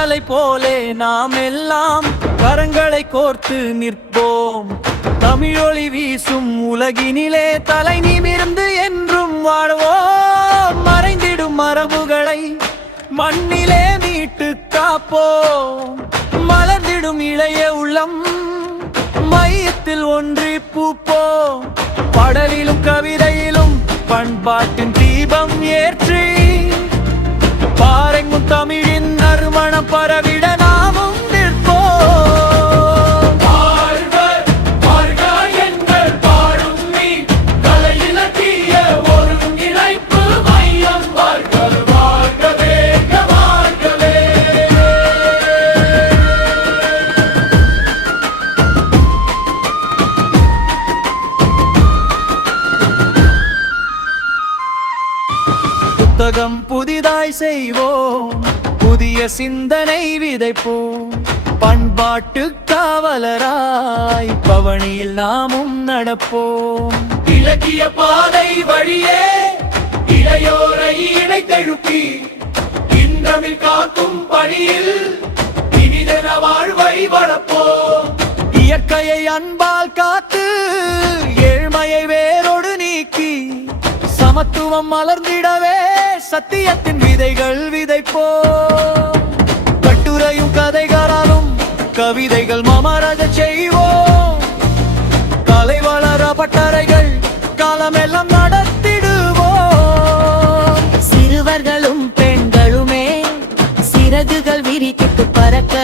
அலை போலே நாம் எல்லாம் கரங்களை கோர்த்து நிற்போம். தமிழொளி வீசும் உலகினிலே தலை நிமிர்ந்து என்றும் வாழ்வோம். மறைந்திடும் மரபுகளை மண்ணிலே மீட்டு காப்போம். மலர்ந்திடும் இளைய உள்ளம் மையத்தில் ஒன்றி பூப்போம். பாடலிலும் கவிதையிலும் பண்பாட்டின் தீபம் ஏற்றி பாரெங்கும் தமிழின் நறுமணம் பரவிட நாமும் நிற்போம். வாழ்க எங்கள் பாடும் நீ கலை இலக்கிய ஒருங்கிணைப்பு மையம். வாழ்கவே வாழ்கவே. புத்தகம் புதிதாய் செய்வோம், புதிய சிந்தனை விதைப்போம். பண்பாட்டு காவலராய் பவனியில் நாமும் நடப்போம். இலக்கிய பாதை வழியே இளையோரை இணைத்தெழுப்பி இன்றமில் காக்கும் பணியில் இனிதென வாழ்வை வளர்ப்போம். இயற்கையை அன்பால் காத்து ஏழ்மையை வேரோடு நீக்கி சமத்துவம் மலர்ந்திடவே சத்தியத்தின் விதைகள் விதைப்போம். கட்டுரையும் கதைகளாலும் கவிதைகள் மமரக செய்வோம். கலை வளர பட்டறைகள் காலமெல்லாம் நடத்திடுவோம். சிறுவர்களும் பெண்களுமே சிறகுகள் விரித்து பறக்க